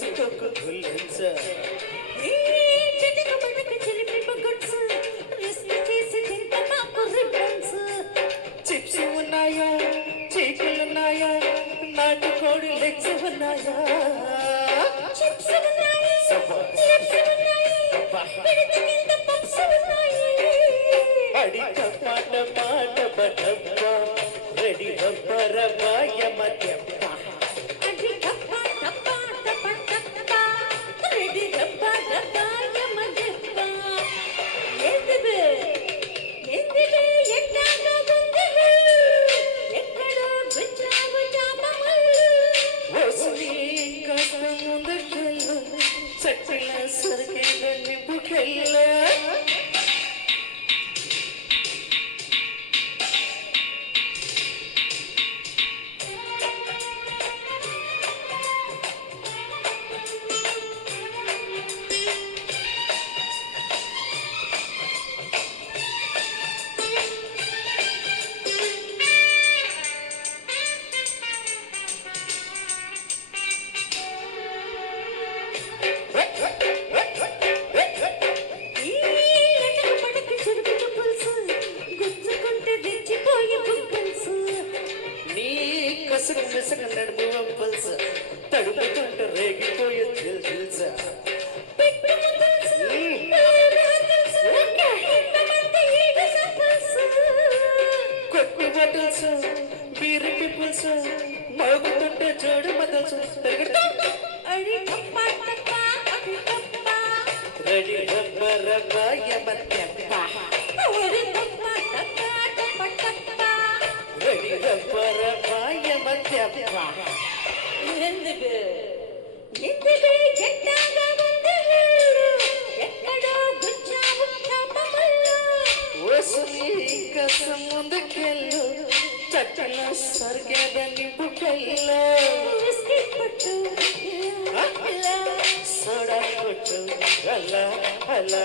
వేసుకోకు గుల్లెన్స్ చిటిక పడక చిలిపి బగుట్స్ రిస్క్ చేసి తింట మాకు రిబ్బన్స్ చిప్స్ ఉన్నాయా చీకులున్నాయా నాటుకోడి లెగ్స్ ఉన్నాయా చిప్స్ ఉన్నాయి చిప్స్ ఉన్నాయి పిడికి కింద పప్స్ ఉన్నాయి అడిక పాట పాట బటప్ప రెడీ రబ్బరబాయ మధ్యప్ప అడి టప్ప టప్ప టప్ప టప్ప రెడీ రబ్బరబాయ మధ్యప్ప ఎందిబే ఎట్టాగా గుందివే ఎక్కడో గుచ్చావు చాపమల్లు వసుని కాస్త ముందుకెళ్ళు సట్టిల సరికిన నింపుకెళ్ళ కసక మెసక నడుము వంపల్స తడుముతుంట రేగిపోయే జిల్జిల్స కొట్టి బట్టల్స బీరి పిప్పుల్స మరుగుతుంట జోడు మదల్స రెడీ రబ్బ రబ్బ యమత్యప్ప రెడీ రబ్బ రబ్బ యమత్యప్ప ఎందుకు ఎట్టాగా ఉంది ఎక్కడో గుచ్చావు చాపమల్లు వసుని కసం ముందుకెళ్ళు చట్టల సరిగేద నింపుకెళ్ళు విస్కీ పట్టు సోడా కొట్టు అలా అలా